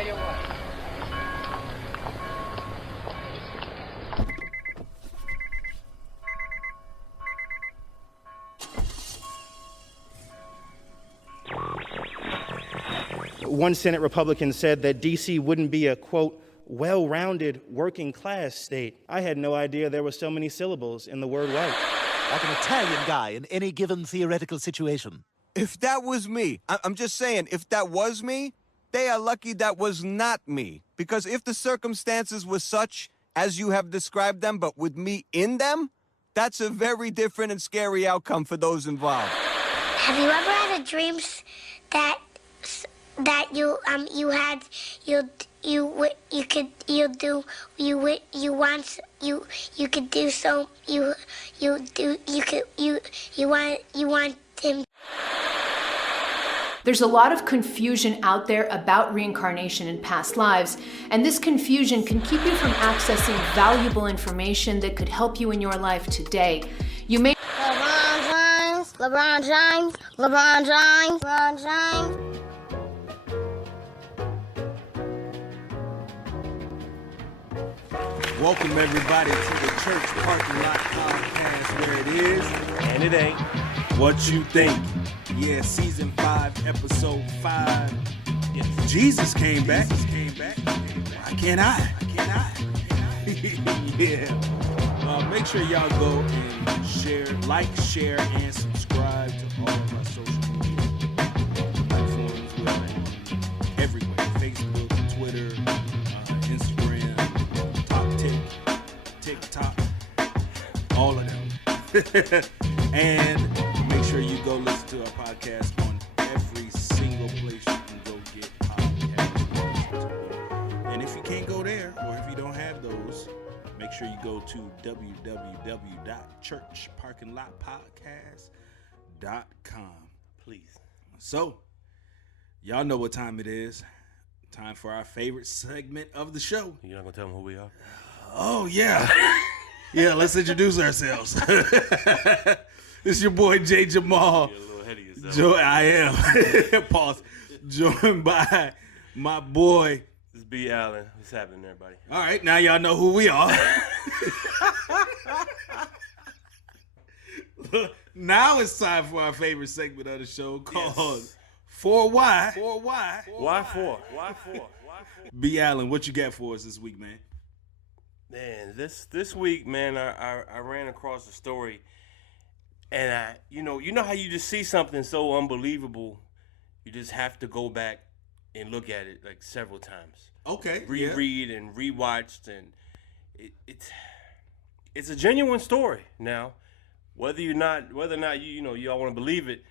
tell you what. One Senate Republican said that D.C. wouldn't be a, quote, well-rounded working class state. I had no idea there were so many syllables in the word white. Like an Italian guy in any given theoretical situation. If that was me, I'm just saying, if that was me, they are lucky that was not me. Because if the circumstances were such as you have described them, but with me in them, that's a very different and scary outcome for those involved. Have you ever had a dream that you want him. There's a lot of confusion out there about reincarnation in past lives, and this confusion can keep you from accessing valuable information that could help you in your life today. You may LeBron James. Welcome everybody to the Church Parking Lot Podcast, where it is and it ain't what you think. Yeah, season 5, episode 5. Yes. Jesus came back. Why can't I? Yeah. Make sure y'all go and share, share, and subscribe to all of our social media platforms. We're everywhere: Facebook, Twitter, Instagram, TikTok, all of them. And make sure you go listen to our podcast on every single place you can go get podcasts. And if you can't go there, or if you don't have those, make sure you go to www.churchparkinglotpodcast.com, please. So, y'all know what time it is. Time for our favorite segment of the show. You're not going to tell them who we are? Oh, yeah. Yeah, let's introduce ourselves. This is your boy, Jay Jamal. You're a little ahead of yourself. I am. Pause. Joined by my boy. This is B. Allen. What's happening, everybody? All right, now y'all know who we are. Now it's time for our favorite segment of the show called 4Y. Why 4? B. Allen, what you got for us this week, man? Man, this week, man, I ran across a story, and you know how you just see something so unbelievable, you just have to go back and look at it like several times. Okay. Reread and rewatched, and it's a genuine story. Now, whether or not y'all want to believe it,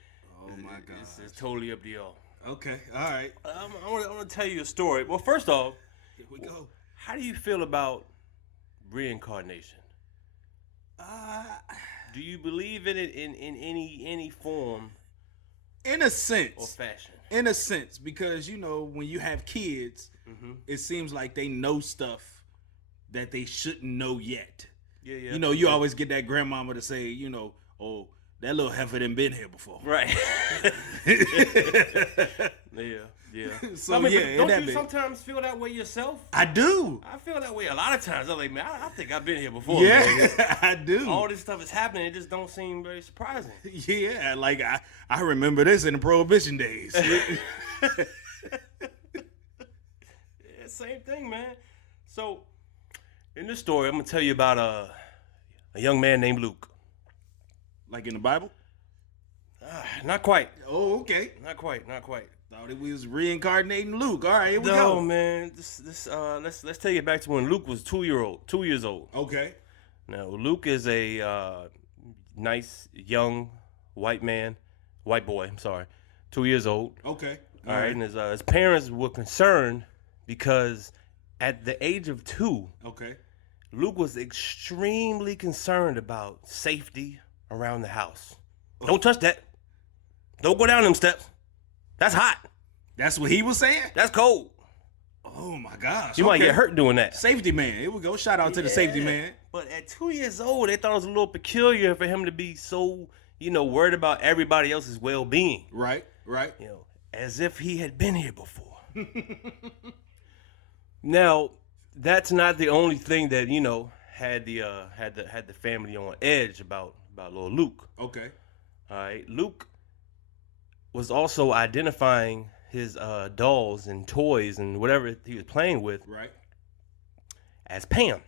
oh my God, it's totally up to y'all. Okay, all right. I want to tell you a story. Well, first off, here we go. How do you feel about reincarnation? Do you believe in it in any form? In a sense. Or fashion? In a sense, because, when you have kids, it seems like they know stuff that they shouldn't know yet. Yeah. You always get that grandmama to say, oh, that little heifer done been here before. Right. Yeah. So, don't you bit. sometimes feel that way yourself? I do. I feel that way a lot of times. I'm like, man, I think I've been here before. Yeah, man. I do. All this stuff is happening. It just don't seem very surprising. Yeah, like I remember this in the Prohibition days. Yeah, same thing, man. So, in this story, I'm going to tell you about a young man named Luke. Like in the Bible? Not quite. Oh, okay. Not quite. Thought it was reincarnating Luke. All right, here we go. No, man. Let's take it back to when Luke was 2 years old. Okay. Now, Luke is a nice young white boy. I'm sorry, 2 years old. Okay. All right. And his parents were concerned because at the age of 2, okay, Luke was extremely concerned about safety around the house. Don't touch that. Don't go down them steps. That's hot. That's what he was saying? That's cold. Oh, my gosh. You might get hurt doing that. Safety man. Here we go. Shout out to the safety man. But at 2 years old, they thought it was a little peculiar for him to be so, worried about everybody else's well-being. Right. As if he had been here before. Now, that's not the only thing that had the family on edge about little Luke. Okay. All right, Luke was also identifying his dolls and toys and whatever he was playing with Right. as Pam.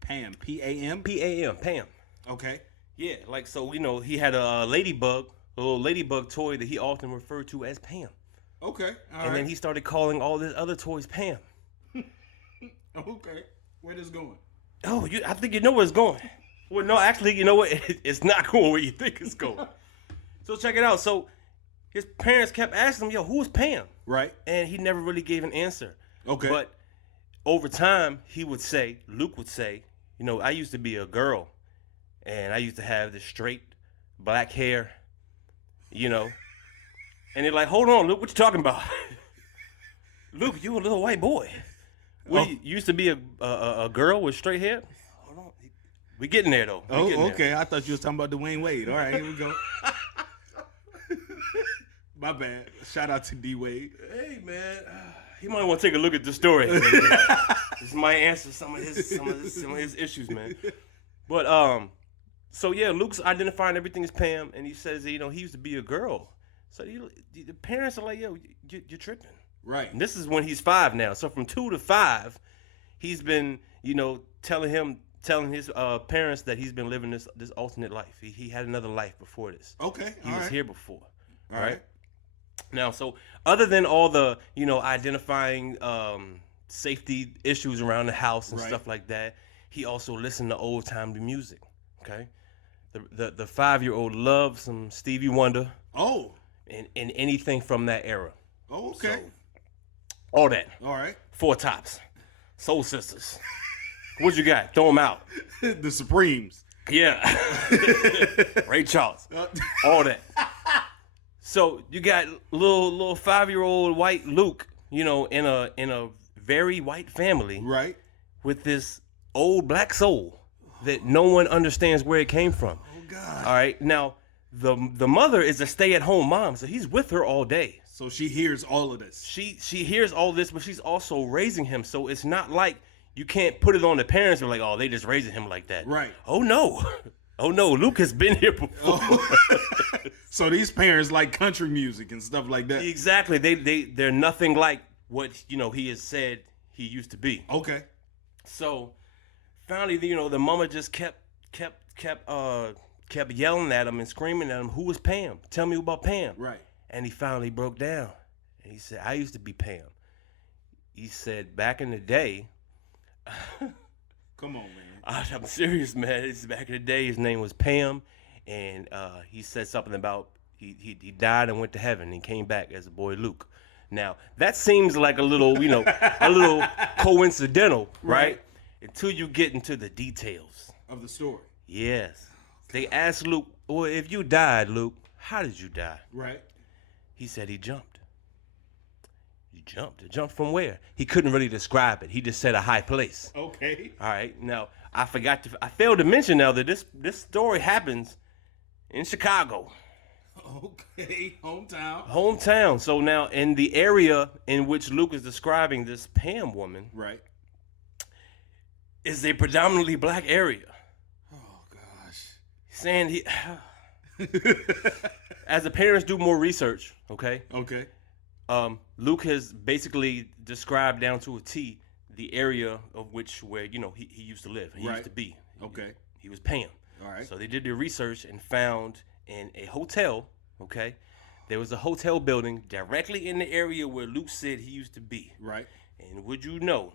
Pam. P-A-M? Pam. Pam. Okay. Yeah, like so he had a ladybug, a little ladybug toy that he often referred to as Pam. Okay. All And then he started calling all his other toys Pam. Okay. Where this going? Oh, I think you know where it's going. Well, no, actually, you know what? It's not going where you think it's going. So check it out. So his parents kept asking him, yo, who's Pam? Right. And he never really gave an answer. Okay. But over time, Luke would say, I used to be a girl, and I used to have this straight black hair, And they're like, hold on, Luke, what you talking about? Luke, you a little white boy. You used to be a girl with straight hair? Hold on. We getting there, though. Oh, okay. I thought you was talking about Dwayne Wade. All right, here we go. My bad. Shout out to D Wade. Hey, man. He might want to take a look at the story. This might answer some of his issues, man. But so yeah, Luke's identifying everything as Pam, and he says that, he used to be a girl. So the parents are like, yo, you're tripping. Right. And this is when he's 5 now. So from 2 to 5, he's been, telling his parents that he's been living this alternate life. He had another life before this. Okay. He was here before. All right. Now, so other than all the, identifying safety issues around the house and Right. stuff like that, he also listened to old time music. Okay. The 5-year-old loves some Stevie Wonder Oh. and anything from that era. Oh, okay. So, all that. All right. 4 Tops. Soul Sisters. What you got? Throw them out. The Supremes. Yeah. Ray Charles. All that. So you got little 5-year-old white Luke, in a very white family Right. with this old black soul that no one understands where it came from. Oh, God. All right. Now, the mother is a stay-at-home mom, so he's with her all day. So she hears all of this. She hears all this, but she's also raising him. So it's not like you can't put it on the parents and be like, oh, they just raising him like that. Right. Oh no. Oh no, Luke has been here before. So these parents like country music and stuff like that. Exactly. They're nothing like what he has said he used to be. Okay. So finally, the mama just kept yelling at him and screaming at him, who was Pam? Tell me about Pam. Right. And he finally broke down. And he said, I used to be Pam. He said, back in the day, Come on, man. I'm serious, man. It's back in the day, his name was Pam, and he said something about he died and went to heaven and came back as a boy Luke. Now that seems like a little, a little coincidental, right? Until you get into the details Of the story. Yes, they asked Luke, well, if you died, Luke, how did you die? Right. He said he jumped. You jumped. Jumped from where? He couldn't really describe it. He just said a high place. Okay. All right. Now, I failed to mention now that this story happens in Chicago. Okay. Hometown. So now in the area in which Luke is describing this Pam woman Right. is a predominantly black area. Oh, gosh. Saying as the parents do more research, okay? Okay. Luke has basically described down to a T the area of where he used to live. He Right. used to be. Okay. He was Pam. All right. So they did their research and found in a hotel, okay, there was a hotel building directly in the area where Luke said he used to be. Right. And would you know,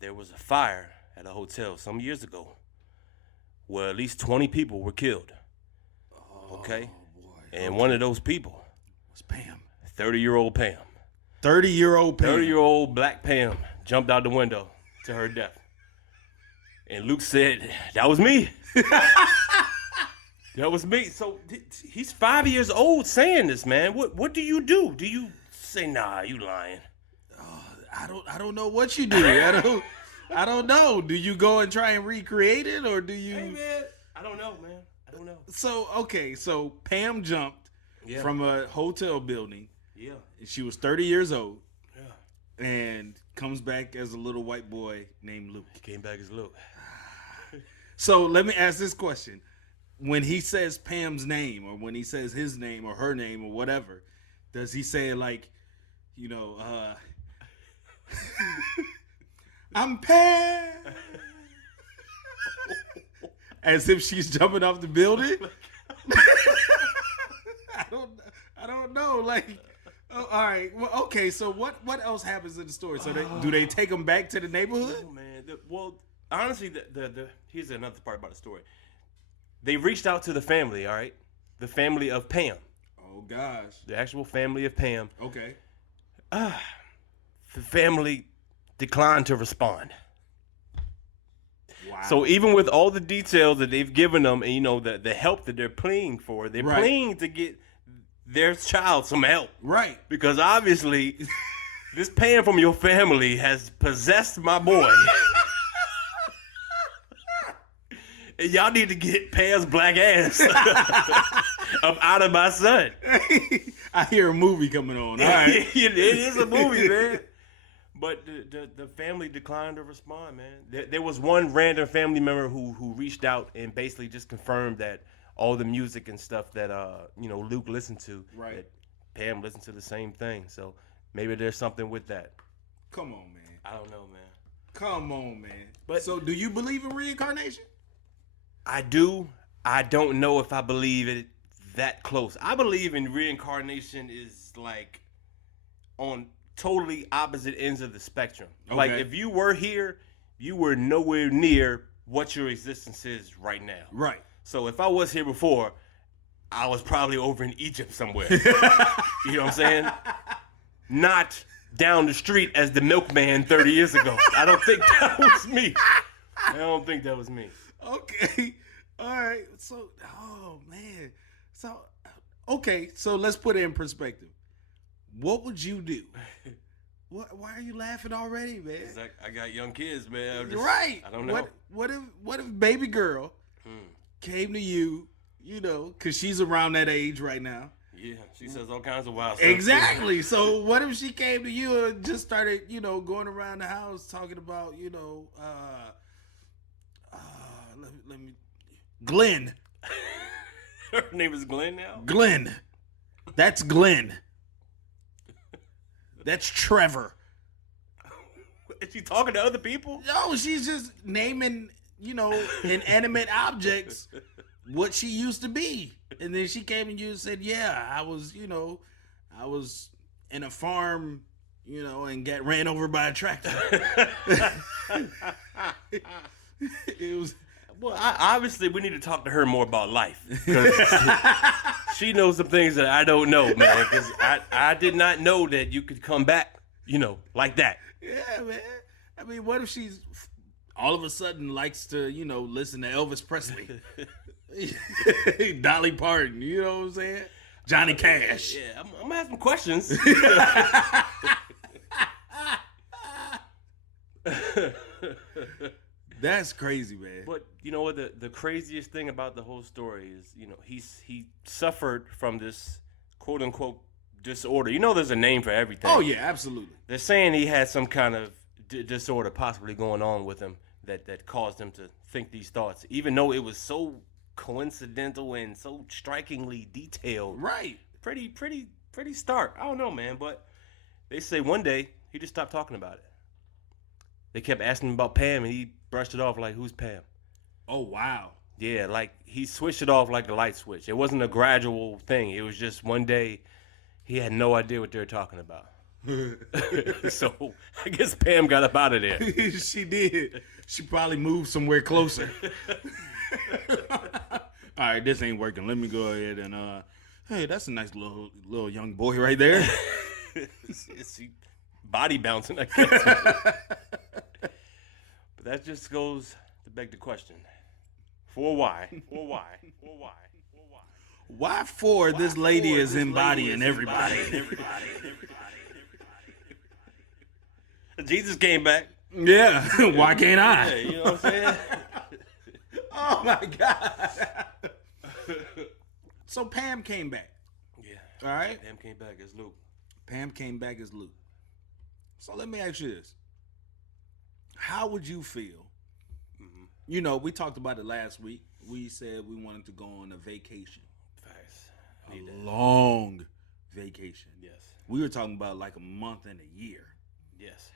there was a fire at a hotel some years ago where at least 20 people were killed. Okay? Boy. And one of those people, It's Pam. 30-year-old Pam. 30-year-old Pam. 30-year-old black Pam jumped out the window to her death. And Luke said, that was me. That was me. So he's 5 years old saying this, man. What do you do? Do you say, nah, you lying? I don't know what you do. I don't know. Do you go and try and recreate it, or do you? Hey, man. I don't know, man. I don't know. So okay, so Pam jumped Yeah. from a hotel building. Yeah. She was 30 years old. Yeah. and comes back as a little white boy named Luke. He came back as Luke. So let me ask this question. When he says Pam's name, or when he says his name or her name or whatever, does he say it like, you know, I'm Pam? As if she's jumping off the building? I don't know. Like, oh, all right. Well, okay. So what else happens in the story? So do they take him back to the neighborhood? Oh man. Honestly, here's another part about the story. They reached out to the family. All right, the family of Pam, Oh gosh. the actual family of Pam. Okay. The family declined to respond. Wow. So even with all the details that they've given them, and you know the help that they're pleading for, they're Right. pleading to get their child some help. Right. Because obviously, this Pam from your family has possessed my boy. And y'all need to get Pam's black ass up out of my son. I hear a movie coming on. All right. It is a movie, man. But the family declined to respond, man. There was one random family member who reached out and basically just confirmed that all the music and stuff that Luke listened to, Right. that Pam listened to the same thing. So maybe there's something with that. Come on, man. I don't know, man. Come on, man. But- So do you believe in reincarnation? I do. I don't know if I believe it that close. I believe in reincarnation is like on totally opposite ends of the spectrum. Like Okay. if you were here, you were nowhere near what your existence is right now. Right. So if I was here before, I was probably over in Egypt somewhere. You know what I'm saying? Not down the street as the milkman 30 years ago. I don't think that was me. I don't think that was me. Okay. All right. So, oh man. So, okay. So let's put it in perspective. What would you do? Why are you laughing already, man? It's like, I got young kids, man. I'm just, Right. I don't know. What if baby girl came to you, because she's around that age right now. Yeah, she says all kinds of wild stuff. Exactly. So what if she came to you and just started, going around the house talking about, let me, Glenn. Her name is Glenn now? Glenn. That's Glenn. That's Trevor. Is she talking to other people? No, she's just naming, inanimate objects what she used to be. And then she came and you and said, yeah, I was in a farm, and got ran over by a tractor. It was... Well, obviously, we need to talk to her more about life. 'Cause she knows some things that I don't know, man. Because I did not know that you could come back, like that. Yeah, man. I mean, what if she's all of a sudden likes to, listen to Elvis Presley? Dolly Parton, you know what I'm saying? Johnny Cash. Yeah, I'm going to have some questions. That's crazy, man. But you know what? The craziest thing about the whole story is, he suffered from this quote unquote disorder. There's a name for everything. Oh yeah, absolutely. They're saying he had some kind of disorder possibly going on with him that caused him to think these thoughts, even though it was so coincidental and so strikingly detailed. Right. Pretty stark. I don't know, man, but they say one day he just stopped talking about it. They kept asking him about Pam, and he brushed it off like, who's Pam? Oh, wow. Yeah, like he switched it off like a light switch. It wasn't a gradual thing. It was just one day he had no idea what they were talking about. So I guess Pam got up out of there. She did. She probably moved somewhere closer. All right, this ain't working. Let me go ahead and, hey, that's a nice little young boy right there. It's body bouncing, I guess. But that just goes to beg the question. For why? Why for this lady is embodying everybody? Jesus came back. Yeah, why can't I? Yeah, you know what I'm saying? Oh my God. So Pam came back. Yeah. All right. Pam came back as Luke. Pam came back as Luke. So let me ask you this. How would you feel? You know, we talked about it last week. We said we wanted to go on a vacation. Facts. A long vacation. Yes. We were talking about like a month and a year. Yes.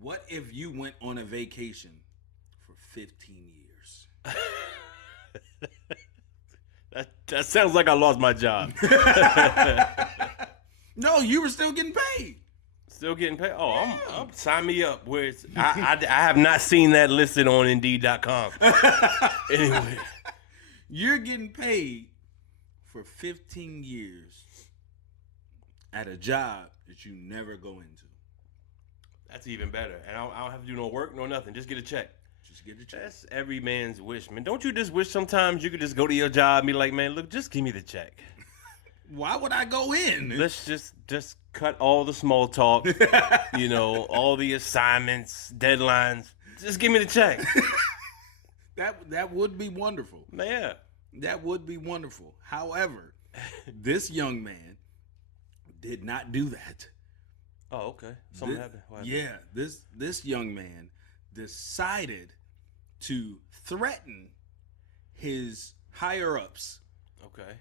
What if you went on a vacation for 15 years? That sounds like I lost my job. No, you were still getting paid. Still getting paid? Oh, I'm sign me up. Where it's, I have not seen that listed on Indeed.com. Anyway. You're getting paid for 15 years at a job that you never go into. That's even better. And I don't have to do no work, no nothing. Just get a check. Just get a check. That's every man's wish, man. Don't you just wish sometimes you could just go to your job and be like, man, look, just give me the check. Why would I go in? Let's just cut all the small talk, you know, all the assignments, deadlines. Just give me the check. That would be wonderful. Man. That would be wonderful. However, this young man did not do that. Oh, okay. Something happened. What happened? Yeah, this young man decided to threaten his higher ups Okay.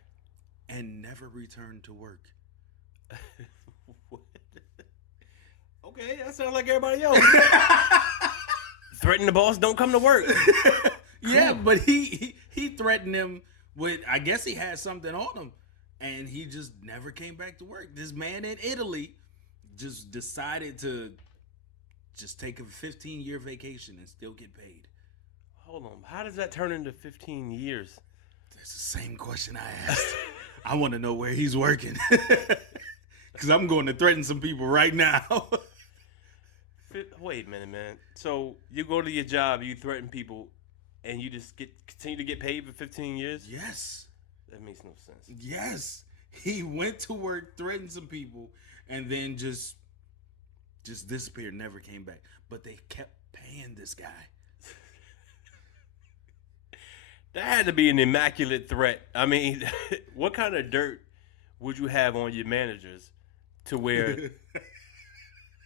and never return to work. What? Okay, that sounds like everybody else. Threaten the boss, don't come to work. Yeah, but he threatened him with, I guess he had something on him, and he just never came back to work. This man in Italy just decided to just take a 15-year vacation and still get paid. Hold on. How does that turn into 15 years? That's the same question I asked. I want to know where he's working. Because I'm going to threaten some people right now. Wait a minute, man. So you go to your job, you threaten people, and you just continue to get paid for 15 years? Yes. That makes no sense. Yes. He went to work, threatened some people, and then just disappeared, never came back. But they kept paying this guy. That had to be an immaculate threat. I mean, what kind of dirt would you have on your managers to where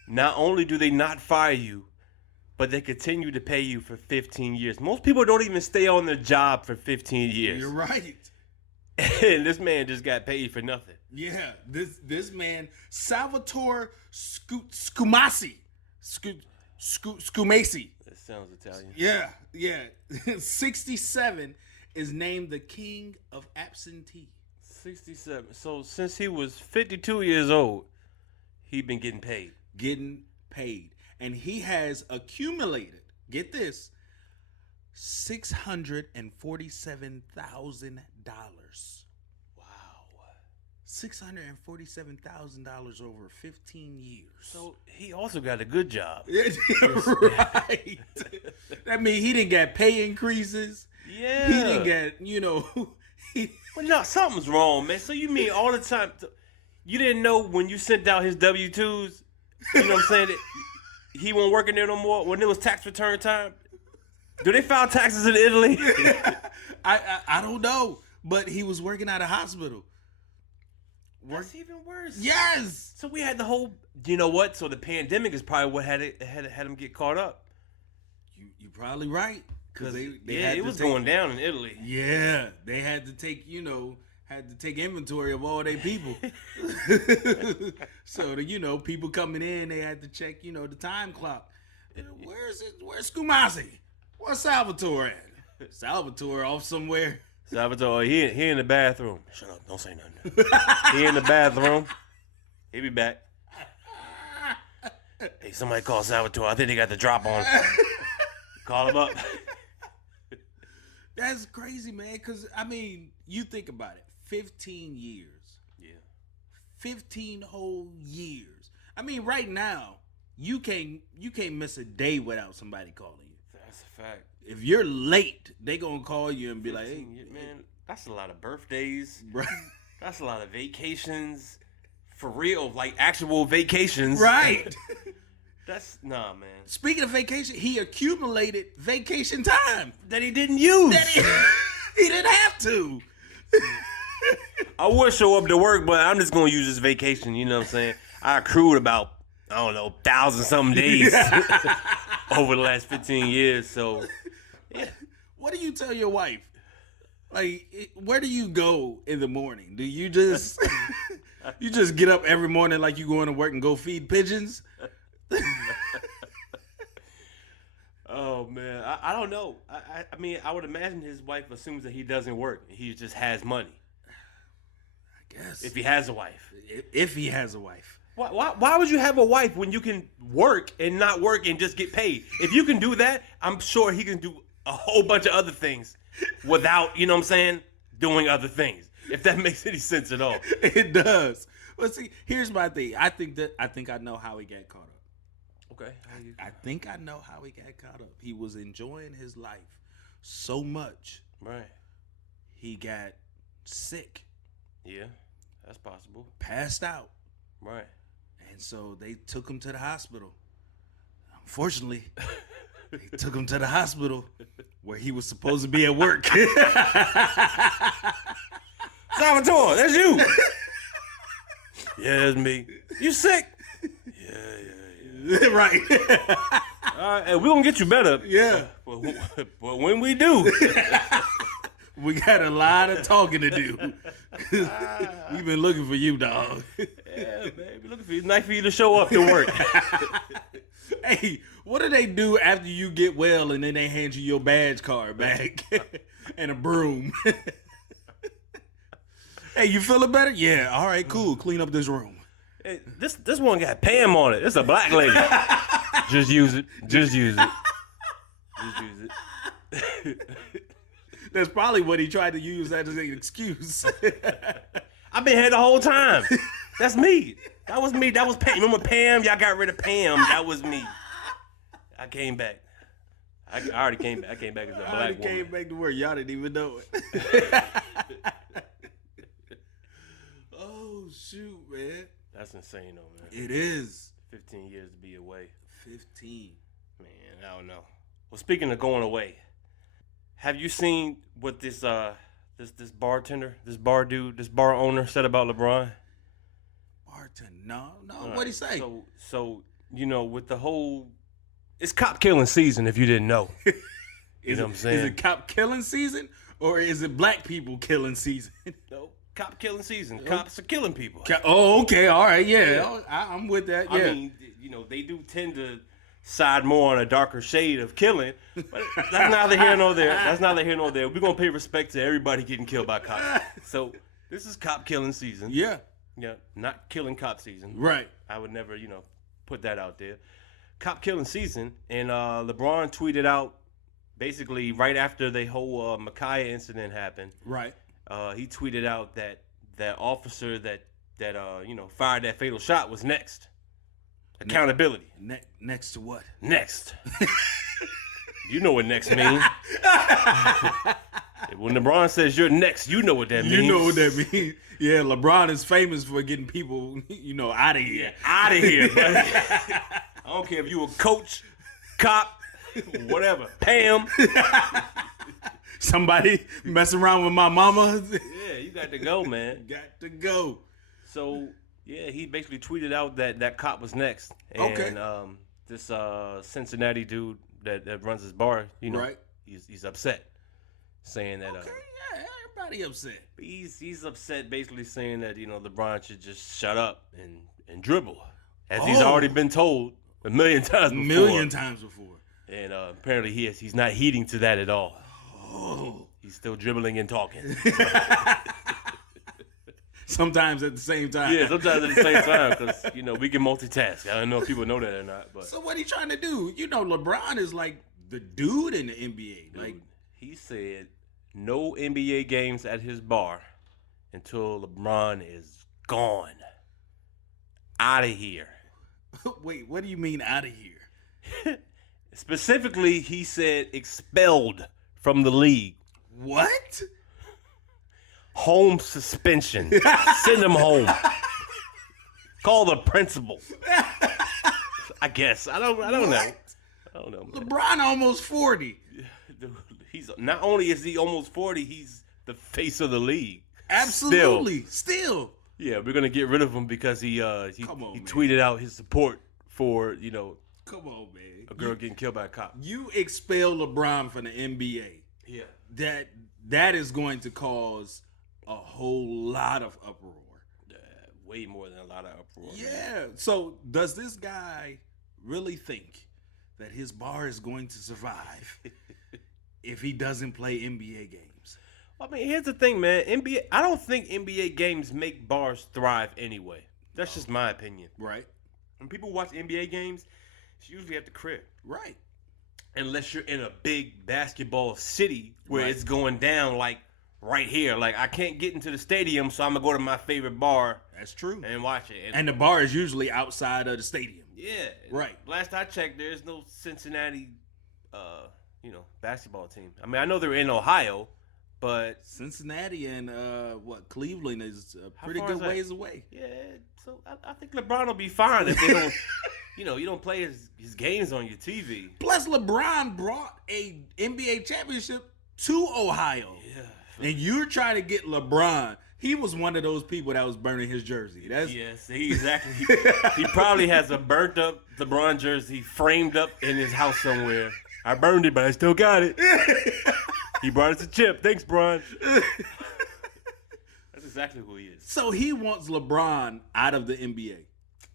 not only do they not fire you, but they continue to pay you for 15 years? Most people don't even stay on their job for 15 years. You're right. And this man just got paid for nothing. Yeah, this man, Salvatore Scumasi. Scumasi. That sounds Italian. Yeah. 67 is named the king of absentee. 67. So since he was 52 years old, he been getting paid. Getting paid. And he has accumulated, get this, $647,000. Wow. $647,000 over 15 years. So he also got a good job. Right. That means he didn't get pay increases. Yeah. He didn't get, Well, no, something's wrong, man. So you mean all the time, you didn't know when you sent out his W-2s, you know what I'm saying, that he wasn't working there no more when it was tax return time? Do they file taxes in Italy? I don't know, but he was working at a hospital. That's even worse. Yes. So we had the whole, you know what? So the pandemic is probably what had him get caught up. You're probably right. Because they had it to was take, going down in Italy. Yeah, they had to take, inventory of all their people. So people coming in, they had to check, the time clock. Where's Scumasi? Where's Salvatore at? Salvatore off somewhere. Salvatore, he in the bathroom. Shut up, don't say nothing. He in the bathroom. He'll be back. Hey, somebody call Salvatore. I think they got the drop on. Call him up. That's crazy, man. Because, you think about it. 15 years. Yeah. 15 whole years. Right now, you can't miss a day without somebody calling you. That's a fact. If you're late, they gonna call you and be like, "Hey, man, that's a lot of birthdays. Right. That's a lot of vacations. For real, like actual vacations. Right." Nah, man. Speaking of vacation, he accumulated vacation time That he didn't use. he didn't have to. I would show up to work, but I'm just gonna use this vacation. You know what I'm saying? I accrued about I don't know, 1,000-something days over the last 15 years. So, yeah. What do you tell your wife? Like, where do you go in the morning? Do you just you just get up every morning like you going to work and go feed pigeons? Oh man, I don't know. I mean, I would imagine his wife assumes that he doesn't work. He just has money. I guess If he has a wife. if he has a wife. Why would you have a wife when you can work and not work and just get paid? If you can do that, I'm sure he can do a whole bunch of other things without, you know what I'm saying, doing other things. If that makes any sense at all. It does. But see, here's my thing. I think I know how he got caught up. Okay. I think I know how he got caught up. He was enjoying his life so much. Right. He got sick, Yeah, that's possible. passed out. Right. And so they took him to the hospital. Unfortunately, they took him to the hospital where he was supposed to be at work. Salvatore, that's you. Yeah, that's me. You sick? Right. All right, we're going to get you better. Yeah. But when we do. We got a lot of talking to do. We've been looking for you, dog. Yeah, baby, looking for you. Nice for you to show up to work. Hey, what do they do after you get well and then they hand you your badge card back and a broom? Hey, you feeling better? Yeah. All right, cool. Clean up this room. Hey, this one got Pam on it. It's a black lady. Just use it. Just use it. Just use it. That's probably what he tried to use as an excuse. I've been here the whole time. That's me. That was me. That was Pam. Remember Pam? Y'all got rid of Pam. That was me. I came back. I already came back. I came back as a I black already woman. came back to work. Y'all didn't even know it. Oh, shoot, man. That's insane, though, man. It is. 15 years to be away. 15. Man, I don't know. Well, speaking of going away, have you seen what this bartender, this bar dude, this bar owner said about LeBron? Barton, no. What'd he say? So you know, with the whole, it's cop killing season. If you didn't know, you know what I'm saying? Is it cop killing season or is it black people killing season? No, cop killing season. Cops are killing people. Oh, okay. All right. Yeah. Oh, I'm with that. Yeah. I mean, you know, they do tend to side more on a darker shade of killing, but that's neither here nor there. That's neither here nor there. We're gonna pay respect to everybody getting killed by cops. So this is cop killing season. Yeah. Yeah, not killing cop season. Right. I would never, put that out there. Cop killing season, and LeBron tweeted out basically right after the whole Micaiah incident happened. Right. He tweeted out that officer that fired that fatal shot was next. Accountability. Next to what? Next. You know what next means. When LeBron says you're next, you know what that means. You know what that means. Yeah, LeBron is famous for getting people, out of here. Out of here, buddy. I don't care if you a coach, cop, whatever. Pam. Somebody messing around with my mama. Yeah, you got to go, man. Got to go. So, yeah, he basically tweeted out that cop was next. And Okay. This Cincinnati dude that runs his bar, Right. he's upset. Saying that Okay, yeah, everybody upset. he's upset, basically saying that LeBron should just shut up and dribble, as he's already been told a million times before. Million times before. And apparently he's not heeding to that at all. Oh. He's still dribbling and talking. Sometimes at the same time. Yeah, sometimes at the same time, because we can multitask. I don't know if people know that or not, but So what he trying to do? LeBron is like the dude in the NBA. Like, dude, he said no NBA games at his bar until LeBron is gone, out of here. wait, what do you mean out of here? Specifically, he said expelled from the league. What? Home suspension. Send him home. Call the principal. I guess. I don't know. I don't know. Man. LeBron almost 40. Dude, he's not only is he almost 40, he's the face of the league. Absolutely. Still. Yeah, we're gonna get rid of him because he Come on, man. tweeted out his support for Come on, man. a girl getting killed by a cop. You expel LeBron from the NBA. Yeah. That is going to cause a whole lot of uproar. Way more than a lot of uproar. Yeah. So does this guy really think that his bar is going to survive if he doesn't play NBA games? I mean, here's the thing, man. I don't think NBA games make bars thrive anyway. That's just my opinion. Right. When people watch NBA games, it's usually at the crib. Right. Unless you're in a big basketball city where Right. it's going down like right here. Like, I can't get into the stadium, so I'm going to go to my favorite bar That's true. and watch it. And the bar is usually outside of the stadium. yeah. Right. Last I checked, there's no Cincinnati, basketball team. I mean, I know they're in Ohio, but Cincinnati and Cleveland is a pretty far good is that? ways away. yeah. So I think LeBron will be fine if they don't, you don't play his games on your TV. Plus, LeBron brought a NBA championship to Ohio. Yeah. And you're trying to get LeBron. He was one of those people that was burning his jersey. That's Yes, exactly. He probably has a burnt up LeBron jersey framed up in his house somewhere. I burned it, but I still got it. He brought us a chip. Thanks, Bron. That's exactly who he is. so he wants LeBron out of the NBA.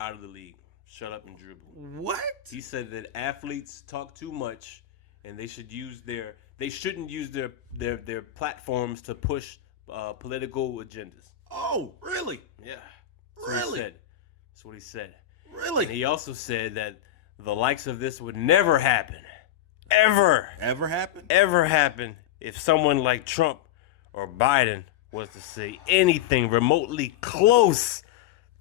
Out of the league. Shut up and dribble. What? He said that athletes talk too much, and they shouldn't use their platforms to push political agendas. Oh, really? Yeah. That's what he Really? said. That's what he said. Really? And he also said that the likes of this would never happen. Ever happen if someone like Trump or Biden was to say anything remotely close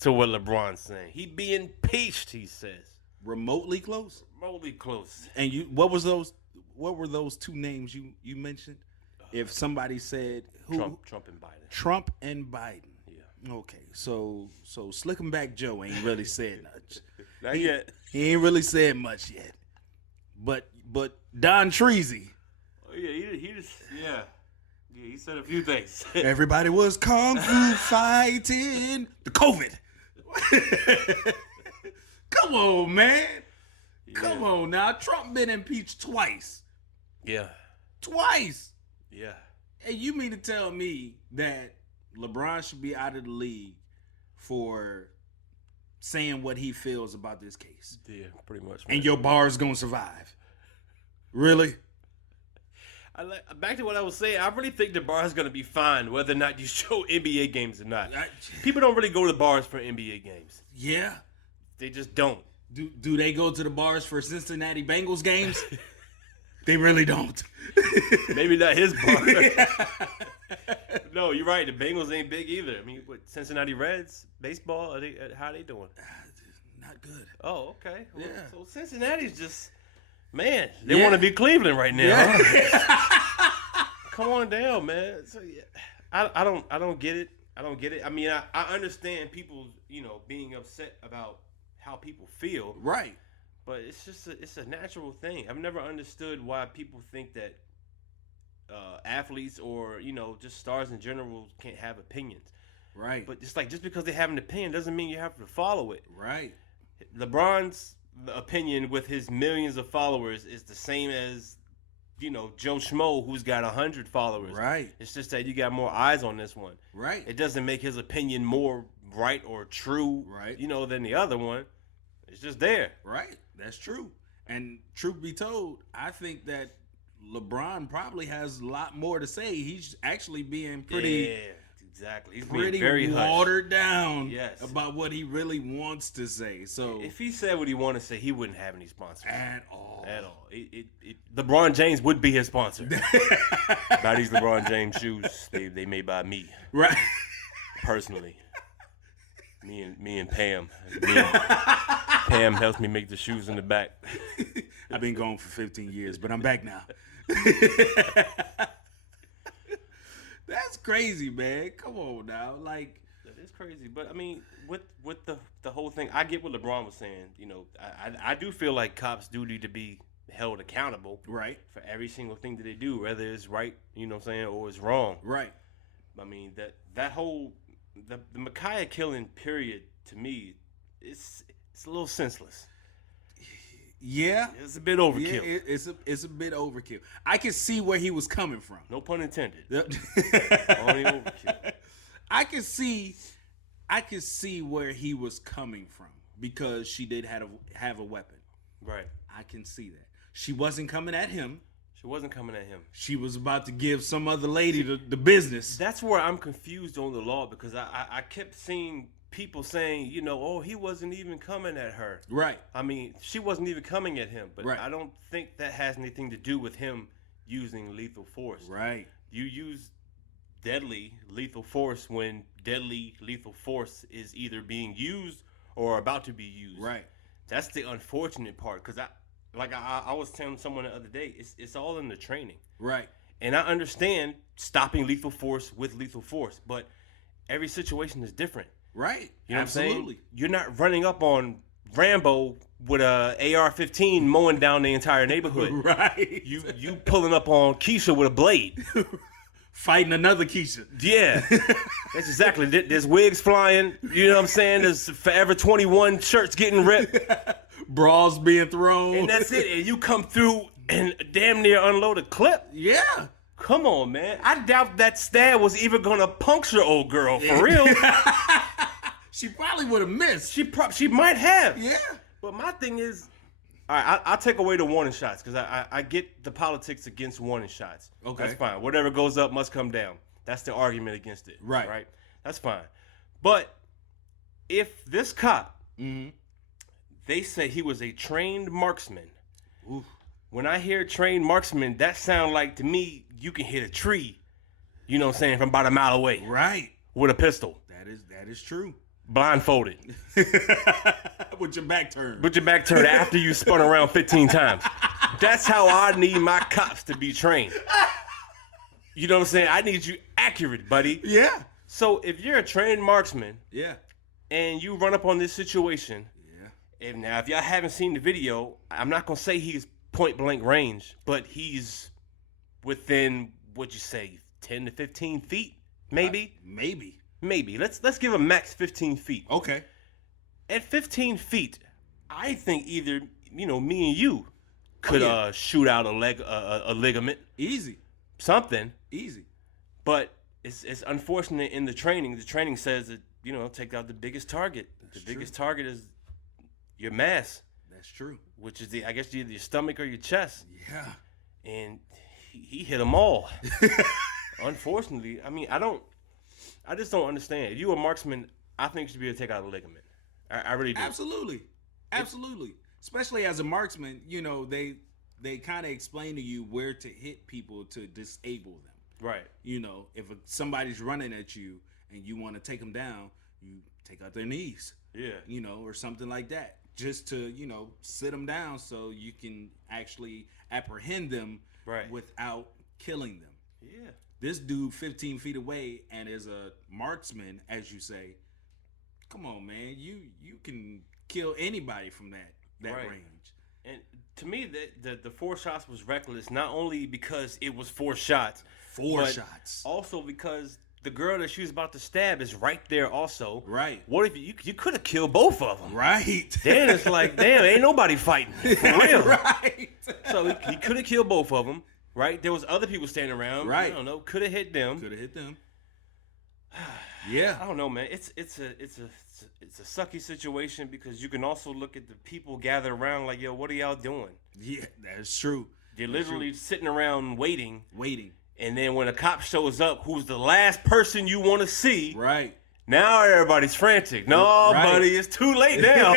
to what LeBron's saying. He'd be impeached, he says. Remotely close? Remotely close. And what were those two names you mentioned? If somebody said who? Trump and Biden. Trump and Biden. Yeah. Okay, so Slicking Back Joe ain't really said much. Not yet. He ain't really said much yet. But Don Treasy, Oh, yeah, he just, yeah. Yeah, he said a few things. everybody was kung fu fighting the COVID. Come on, man. Come on now. Trump been impeached twice. Yeah. Twice. Yeah. And you mean to tell me that LeBron should be out of the league for saying what he feels about this case? Yeah, pretty much. Man. And your bar's gonna survive? Really? Back to what I was saying, I really think the bar is going to be fine whether or not you show NBA games or not. People don't really go to bars for NBA games. Yeah. They just don't. Do they go to the bars for Cincinnati Bengals games? They really don't. Maybe not his bar. No, you're right. The Bengals ain't big either. I mean, what, Cincinnati Reds, baseball, how are they doing? Not good. Oh, okay. Well, Yeah. So Cincinnati's just, man, they want to be Cleveland right now. Huh? Come on down, man. So yeah, I don't get it. I don't get it. I mean, I understand people, being upset about how people feel. Right. But it's a natural thing. I've never understood why people think that athletes or just stars in general can't have opinions. Right. But it's like just because they have an opinion doesn't mean you have to follow it. Right. LeBron's opinion with his millions of followers is the same as Joe Schmo who's got 100 followers. Right. It's just that you got more eyes on this one. Right. It doesn't make his opinion more right or true. Right. Than the other one. It's just there. Right. That's true. And truth be told, I think that LeBron probably has a lot more to say. He's actually being pretty Yeah, exactly. He's being pretty very watered down Yes. about what he really wants to say. So If he said what he wanted to say, he wouldn't have any sponsors at all. at all. LeBron James would be his sponsor. Buy these LeBron James shoes. They made by me Right. personally. Me and Pam. Pam helps me make the shoes in the back. I've been gone for 15 years, but I'm back now. That's crazy, man. Come on now. Like, It's crazy, but I mean, with the whole thing, I get what LeBron was saying. I do feel like cops do need to be held accountable, right, for every single thing that they do, whether it's right, or it's wrong. right. I mean that whole the Ma'Khia killing period to me, it's a little senseless. Yeah. It's a bit overkill. Yeah, it's a bit overkill. I can see where he was coming from. No pun intended. Yep. Only overkill. I can see where he was coming from because she did have a weapon. Right. I can see that. She wasn't coming at him. She wasn't coming at him. She was about to give some other lady the business. That's where I'm confused on the law because I kept seeing people saying, you know, oh, he wasn't even coming at her. Right. I mean, she wasn't even coming at him, but Right. I don't think that has anything to do with him using lethal force. Right. You use deadly lethal force when deadly lethal force is either being used or about to be used. Right. That's the unfortunate part because I was telling someone the other day, it's all in the training. Right. And I understand stopping lethal force with lethal force, but every situation is different. Right. You know Absolutely. what I'm saying? You're not running up on Rambo with a AR-15 mowing down the entire neighborhood. Right. You pulling up on Keisha with a blade. Fighting another Keisha. Yeah. That's exactly. There's wigs flying. You know what I'm saying? There's Forever 21 shirts getting ripped. Bras being thrown. And that's it. And you come through and damn near unload a clip. Yeah. Come on, man. I doubt that stab was even gonna puncture old girl for real. She probably would have missed. She might have. Yeah. But my thing is, all right, I'll take away the warning shots because I get the politics against warning shots. Okay. That's fine. Whatever goes up must come down. That's the argument against it. Right. Right. That's fine. But if this cop, they say he was a trained marksman. Oof. When I hear trained marksman, that sounds like to me you can hit a tree. You know what I'm saying, from about a mile away Right. with a pistol, That is true. blindfolded, With your back turned. with your back turned after you spun around 15 times. That's how I need my cops to be trained. You know what I'm saying? I need you accurate, buddy. Yeah. So if you're a trained marksman Yeah. and you run up on this situation, Yeah. and now if y'all haven't seen the video, I'm not gonna say he's point blank range, but he's within, what'd you say, 10 to 15 feet, maybe? Maybe. Let's give a max 15 feet. Okay. At 15 feet, I think either, you know, me and you could yeah. shoot out a ligament, Easy. something. Easy. But it's unfortunate in the training. The training says that, you know, take out the biggest target. The biggest target is your mass, That's true. which is I guess either your stomach or your chest. Yeah. And he hit them all. Unfortunately, I mean, I just don't understand. If you a marksman, I think you should be able to take out a ligament. I really do. Absolutely. Especially as a marksman, you know, they kind of explain to you where to hit people to disable them. Right. You know, if somebody's running at you and you want to take them down, you take out their knees. Yeah. You know, or something like that, just to, you know, sit them down so you can actually apprehend them Right. without killing them. Yeah. This dude 15 feet away and is a marksman, as you say. Come on, man. You can kill anybody from that Right. range. And to me, the 4 shots was reckless, not only because it was 4 shots. Four but shots. Also because the girl that she was about to stab is right there also. Right. What if you could have killed both of them? Right. Then it's like, damn, ain't nobody fighting. For real. Right. So he could have killed both of them, right? There was other people standing around. Right. I don't know. Could have hit them. Could have hit them. Yeah. I don't know, man. It's a sucky situation because you can also look at the people gathered around like, yo, what are y'all doing? Yeah, that's true. They're literally sitting around waiting. Waiting. And then when a cop shows up, who's the last person you want to see, Right. now everybody's frantic. No, Right. buddy, it's too late now.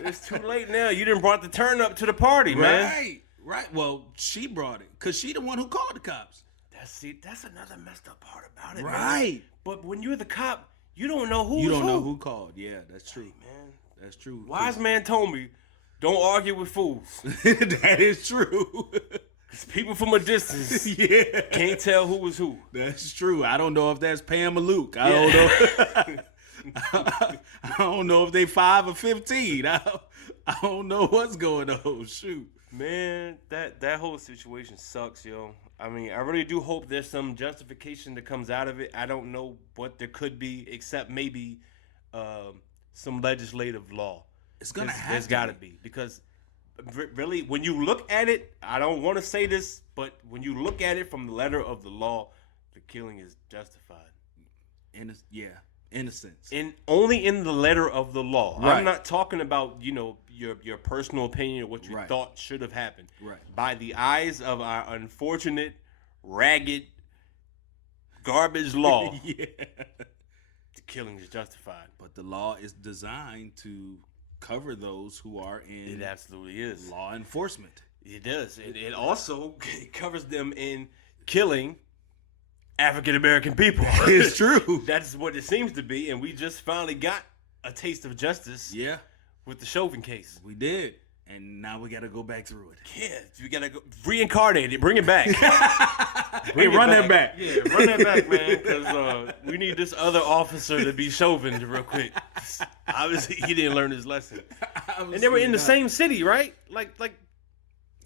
It's too late now. You done brought the turn up to the party, man. Right. Well, she brought it because she the one who called the cops. That's another messed up part about it, man. Right. But when you're the cop, you don't know who. You don't know who called. Yeah, that's true. man. That's true. Wise man told me, don't argue with fools. That is true. 'Cause people from a distance Yeah. can't tell who was who. That's true. I don't know if that's Pam or Luke. I don't know. I don't know if they 5 or 15. I don't know what's going on. Shoot. Man, that whole situation sucks, yo. I mean, I really do hope there's some justification that comes out of it. I don't know what there could be, except maybe some legislative law. It's gonna have There's to got to be because really, when you look at it, I don't want to say this, but when you look at it from the letter of the law, the killing is justified. Innocence. Only in the letter of the law. Right. I'm not talking about, your personal opinion or what you Right. thought should have happened. Right. By the eyes of our unfortunate, ragged, garbage law, Yeah. the killing is justified. But the law is designed to cover those who are in It absolutely is. law enforcement. It does. It also covers them in killing African American people. It's true. That's what it seems to be, and we just finally got a taste of justice Yeah, with the Chauvin case. we did. And now we got to go back through it. Yeah, we gotta go reincarnate it, bring it back. Hey, run that back. Yeah, run that back, man, because we need this other officer to be Chauvin real quick. Obviously, he didn't learn his lesson. And they were in the same city, right? Like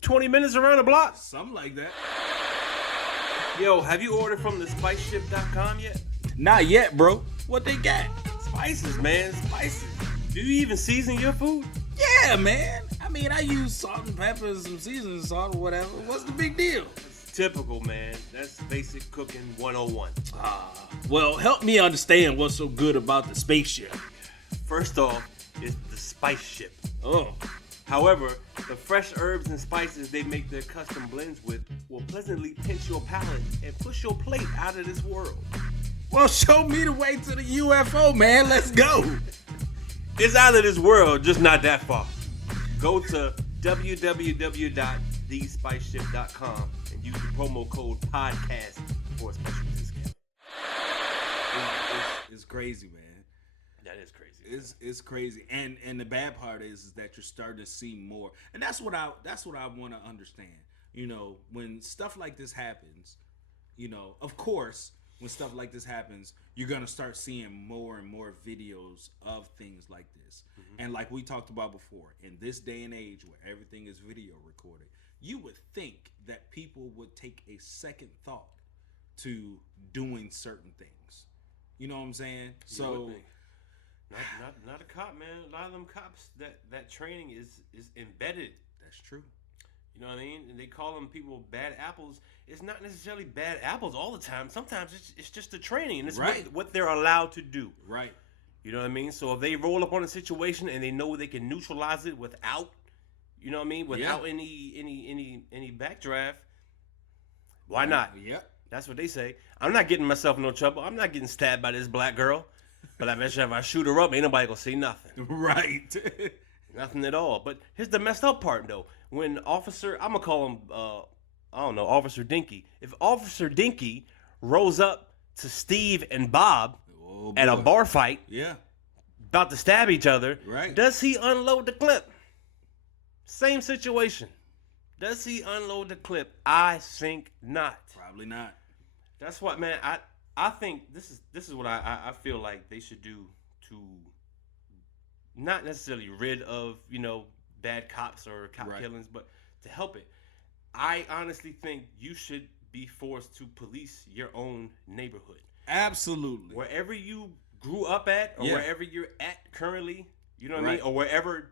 20 minutes around the block. Something like that. Yo, have you ordered from the spiceship.com yet? Not yet, bro. What they got? Spices, man, spices. Do you even season your food? Yeah, man. I mean, I use salt and pepper, some seasoning salt or whatever. What's the big deal? Typical, man. That's basic cooking 101. Well, help me understand what's so good about the spaceship. First off, it's the spice ship. Oh, However, the fresh herbs and spices they make their custom blends with will pleasantly pinch your palate and push your plate out of this world. well, show me the way to the UFO, man. Let's go. It's out of this world, just not that far. Go to www.thespiceship.com and use the promo code podcast for a special discount. It's crazy, man. That is crazy. It's crazy, and the bad part is that you're starting to see more, and that's what I want to understand. When stuff like this happens, of course, when stuff like this happens, you're gonna start seeing more and more videos of things like this. And like we talked about before, in this day and age where everything is video recorded, you would think that people would take a second thought to doing certain things. You know what I'm saying? So. Not a cop, man. A lot of them cops, that training is embedded. That's true. You know what I mean? And they call them people bad apples. It's not necessarily bad apples all the time. Sometimes it's just the training, and it's Right. what they're allowed to do. Right. You know what I mean? So if they roll up on a situation and they know they can neutralize it without, without any backdraft, why not? Yep. That's what they say. I'm not getting myself in no trouble. I'm not getting stabbed by this black girl. But I bet you if I shoot her up, ain't nobody gonna see nothing. Right. Nothing at all. But here's the messed up part, though. When Officer, I'm gonna call him, Officer Dinky. If Officer Dinky rolls up to Steve and Bob at a bar fight, Yeah. about to stab each other, Right. does he unload the clip? Same situation. Does he unload the clip? I think not. Probably not. That's what, man. I think this is what I feel like they should do to not necessarily rid of bad cops or cop Right. killings, but to help it. I honestly think you should be forced to police your own neighborhood. Absolutely. Wherever you grew up at, or Yeah. wherever you're at currently, you know what I Right. mean, or whatever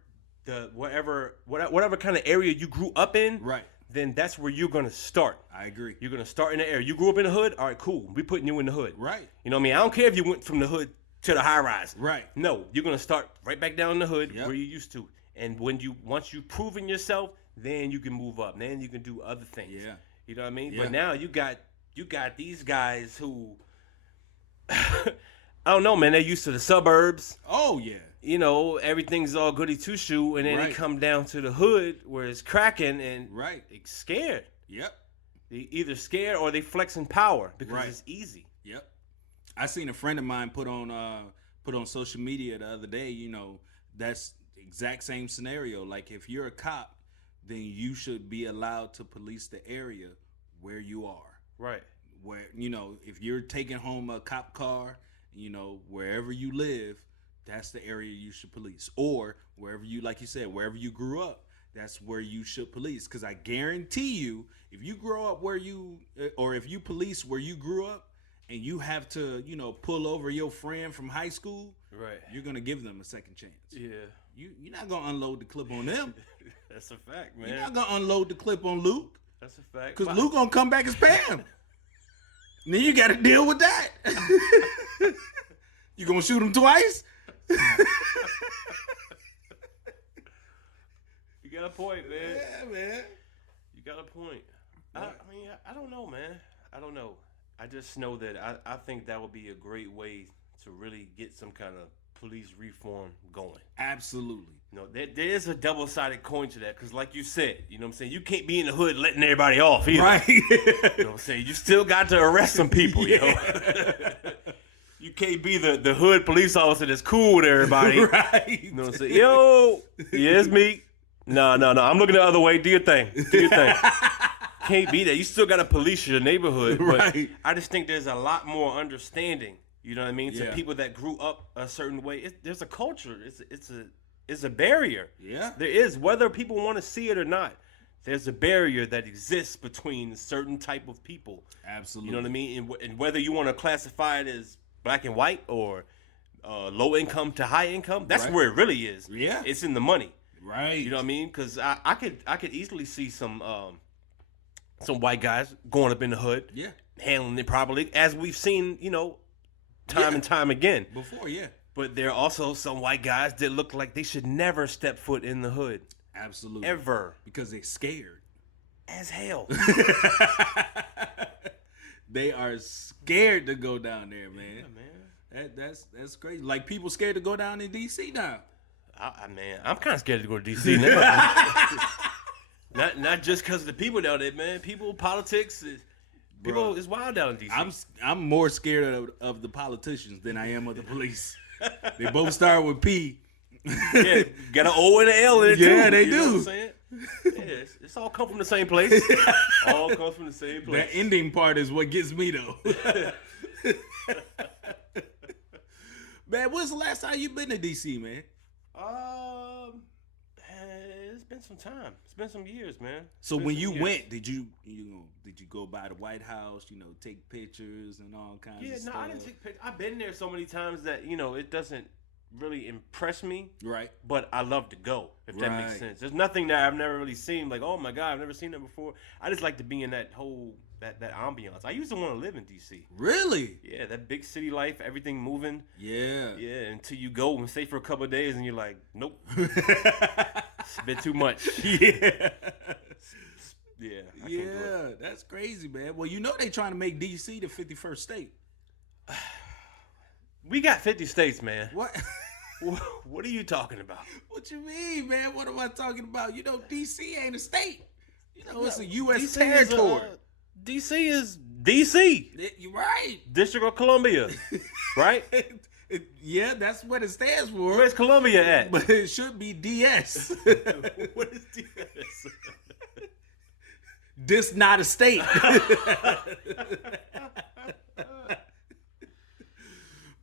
kind of area you grew up in, Right. then that's where you're gonna start. I agree. You're gonna start in the area. You grew up in the hood, all right, cool. We putting you in the hood, Right. You know what I mean? I don't care if you went from the hood to the high rise, Right. No, you're gonna start right back down in the hood Yep. where you used to, and once you've proven yourself, then you can move up. Then you can do other things. Yeah. You know what I mean? Yeah. But now you got these guys who I don't know, man. They're used to the suburbs. Oh yeah. Everything's all goody two shoe, and then they Right. come down to the hood where it's cracking, and Right. they scared. Yep. They either scared or they flexing power because Right. it's easy. Yep. I seen a friend of mine put on social media the other day. That's the exact same scenario. Like if you're a cop, then you should be allowed to police the area where you are. Right. Where if you're taking home a cop car, wherever you live, that's the area you should police. Or wherever you, like you said, wherever you grew up, that's where you should police. Because I guarantee you, if you grow up or if you police where you grew up, and you have to, you know, pull over your friend from high school, Right. you're gonna give them a second chance. Yeah. You're not gonna unload the clip on them. That's a fact, You're man. not gonna unload the clip on Luke, That's a fact. because Luke gonna come back as Pam. Then you got to deal with that. You gonna shoot him twice? You got a point, man. Yeah, man. You got a point. I mean, I don't know, man. I don't know. I just know that I think that would be a great way to really get some kind of police reform going. Absolutely. You know, there is a double-sided coin to that, because like you said, you know what I'm saying, you can't be in the hood letting everybody off either. Right. You know what I'm saying? You still got to arrest some people, you know? You can't be the hood police officer that's cool with everybody. Right. You know what I'm saying? Yo, yeah, it's me. No. I'm looking the other way. Do your thing. Do your thing. Can't be that. You still got to police your neighborhood. But Right. I just think there's a lot more understanding, you know what I mean, to Yeah. people that grew up a certain way. There's a culture. It's a barrier. Yeah. There is, whether people want to see it or not. There's a barrier that exists between certain type of people. Absolutely. You know what I mean? And whether you want to classify it as black and white or low income to high income, that's Right. where it really is. Yeah. It's in the money. Right. You know what I mean? Because I could easily see some white guys going up in the hood, Yeah. handling it properly, as we've seen, you know, time Yeah. and time again. Before, yeah. But there are also some white guys that look like they should never step foot in the hood, Absolutely. ever, Because they're scared. as hell. They are scared to go down there, man. Yeah, man. That's crazy. Like people scared to go down in DC now. Man, I'm kind of scared to go to DC now. not just because of the people down there, man. Politics, people is wild down in DC. I'm more scared of the politicians than I am of the police. They both start with P. Yeah, got an O and an L in it too. Yeah, they you know do. what I'm saying? Yeah, it's all come from the same place. All comes from the same place. The ending part is what gets me though. Man, when's the last time you been to DC, man? It's been some time. It's been some years, man. So Been when some you years. went, did you go by the White House? You know, take pictures and all kinds Yeah, of stuff. no, I didn't take pictures. I've been there so many times that, you know, it doesn't really impress me. Right. But I love to go, if that makes Right. sense. There's nothing that I've never really seen, like, oh my God, I've never seen that before. I just like to be in that whole, that ambiance. I used to want to live in DC. Really? Yeah, that big city life, everything moving. Yeah. Yeah, until you go and stay for a couple of days and you're like, nope, it's a bit too much. Yeah. Yeah, I can't do it. Yeah, that's crazy, man. Well, you know they trying to make DC the 51st state. We got 50 states, man. What? What are you talking about? What you mean, man? What am I talking about? You know, DC ain't a state. You know, it's a U.S. DC is territory. DC is DC, You're right. District of Columbia, right? Yeah, that's what it stands for. Where's Columbia at? But it should be DS. What is DS? This not a state.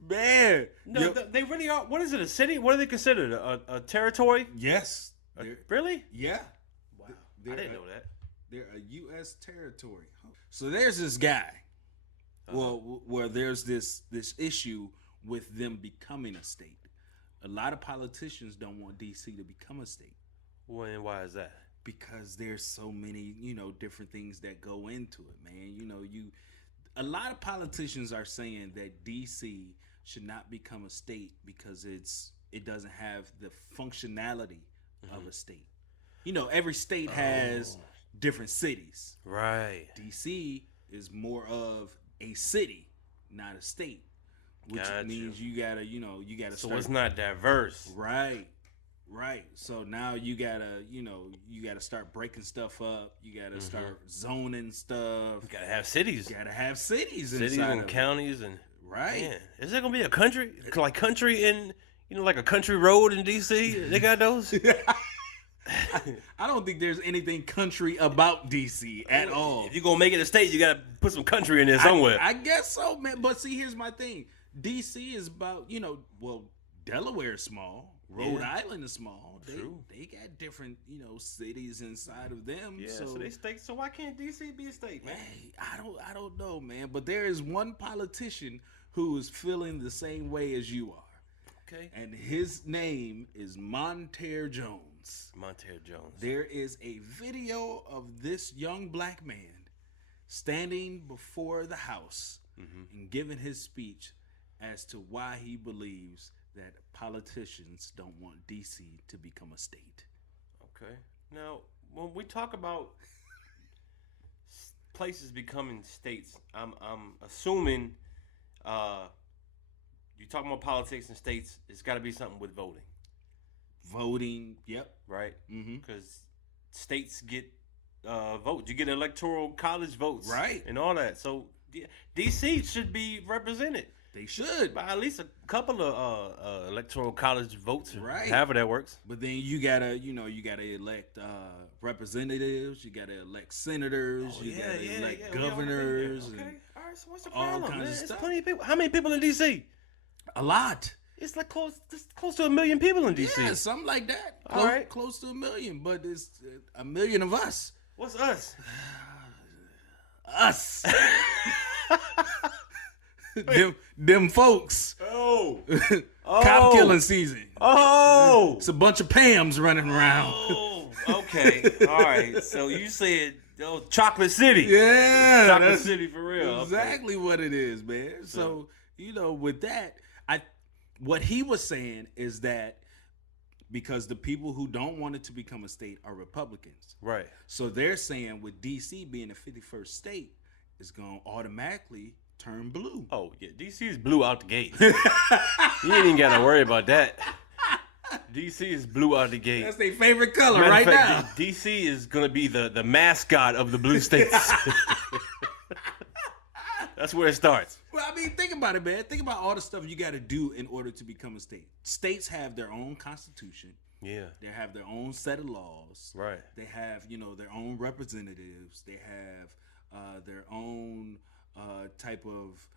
Man. No, Yo- they really are. What is it? A city? What are they considered? A territory? yes. They're- Really? yeah. Wow, They're I didn't know that. They're a U.S. territory. So there's this guy. Well, where there's this issue with them becoming a state. A lot of politicians don't want D.C. to become a state When? Why is that? because there's so many, different things that go into it, man. A lot of politicians are saying that D.C. should not become a state because it doesn't have the functionality of a state. Every state has different cities. Right. DC is more of a city, not a state, which Got means you gotta So start it's not diverse. right. So now you gotta start breaking stuff up. You gotta start zoning stuff. You gotta have cities, You gotta have cities cities inside and of it. counties, and Right. man, is there gonna be a country like country in like a country road in DC? They got those. I don't think there's anything country about DC at all. If you're gonna make it a state, you gotta put some country in there somewhere. I guess so, man. But see, here's my thing. DC is about, Delaware's small. Rhode Yeah. Island is small. True. They got different, cities inside of them. Yeah, so they state. So why can't DC be a state, man? Hey, I don't know, man. But there is one politician who is feeling the same way as you are. Okay. And his name is Montere Jones. Montere Jones. There is a video of this young black man standing before the House and giving his speech as to why he believes that politicians don't want DC to become a state. Okay. Now, when we talk about places becoming states, I'm assuming you talking about politics and states. It's got to be something with voting, Voting, yep. right? Mm-hmm. Because states get votes. You get electoral college votes, Right. and all that. So DC should be represented They should. by at least a couple of electoral college votes, Right. however that works. But then you gotta elect representatives, you gotta elect senators, you gotta elect governors, Okay. and All right. So what's the all problem? kinds of There's stuff. plenty of people. How many people in DC? a lot. It's like close to 1 million people in DC. Yeah, something like that. All right. Close to 1 million, but it's 1 million of us. What's us? Us. them folks. Oh. Cop killing season. Oh. It's a bunch of Pams running around. Oh. Okay. All right. So you said Chocolate City. Yeah. Chocolate that's City for real. Okay. Exactly what it is, man. So, with that, what he was saying is that because the people who don't want it to become a state are Republicans. Right. So they're saying with DC being the 51st state, it's going to automatically turn blue. Oh yeah, DC is blue out the gate. You ain't even gotta worry about that. DC is blue out the gate. That's their favorite color Matter right of fact, now. DC is gonna be the mascot of the blue states. That's where it starts. Well, I mean, think about it, man. Think about all the stuff you got to do in order to become a state. States have their own constitution. Yeah. They have their own set of laws. Right. They have, their own representatives. They have their own type of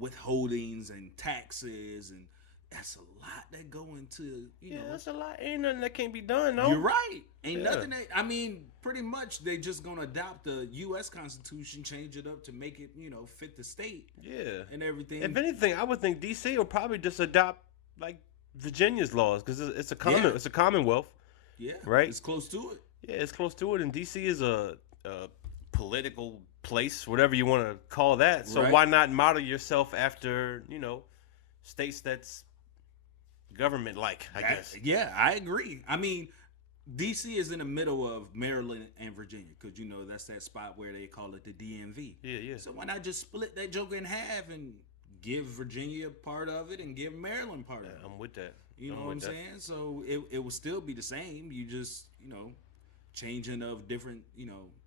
withholdings and taxes, and that's a lot that go into, Yeah, that's a lot. Ain't nothing that can't be done, no. You're right. Ain't Yeah. nothing that, I mean, pretty much they just gonna adopt the U.S. Constitution, change it up to make it, fit the state Yeah. and everything. If anything, I would think DC will probably just adopt like Virginia's laws because it's a it's a commonwealth. Yeah, Right? It's close to it. Yeah, it's close to it, and DC is a political place, whatever you want to call that. So Right. why not model yourself after states that's government-like? I guess. Yeah, I agree. I mean, DC is in the middle of Maryland and Virginia because that's that spot where they call it the DMV. Yeah, yeah. So why not just split that joker in half and give Virginia part of it and give Maryland part of it? I'm with that. You know I'm what I'm with that. saying? So it will still be the same. You just, changing of different,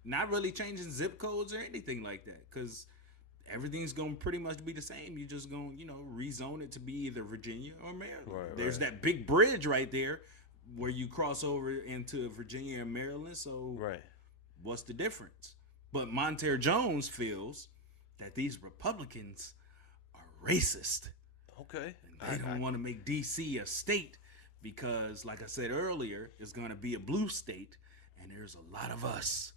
not really changing zip codes or anything like that because everything's going to pretty much be the same. You're just going to, rezone it to be either Virginia or Maryland. Right, There's right. that big bridge right there where you cross over into Virginia and Maryland. So Right. what's the difference? But Montere Jones feels that these Republicans are racist. Okay. They don't want to make DC a state because, like I said earlier, it's going to be a blue state, and there's a lot of us.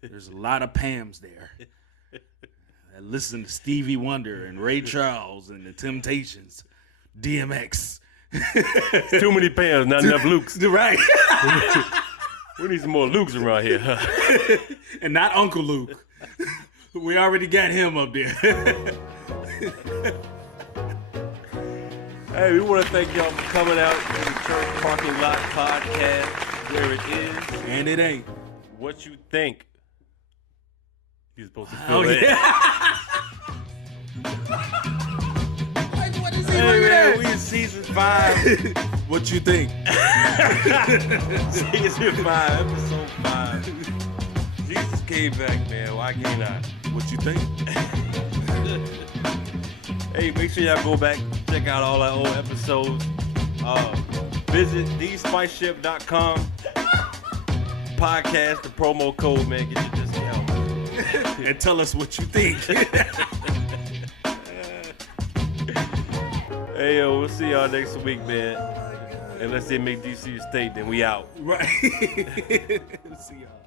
There's a lot of Pams there that listen to Stevie Wonder and Ray Charles and the Temptations, DMX. Too many Pams, not enough Lukes. Right. We need some more Lukes around here. And not Uncle Luke. We already got him up there. Hey, we want to thank y'all for coming out to the Church Parking Lot Podcast, where it is. And it ain't. What you think? You're supposed to Oh, feel it. Like, what is he Hey, looking man, at? we in season 5. What you think? Season 5, episode 5. Jesus came back, man. Why can't I? What you think? Hey, make sure y'all go back, check out all our old episodes. Visit thespiceship.com. Podcast, the promo code, man. Get your discount. And tell us what you think. Hey, Hey, yo, we'll see y'all next week, man. Unless they make DC a state, then we out. Right. See y'all.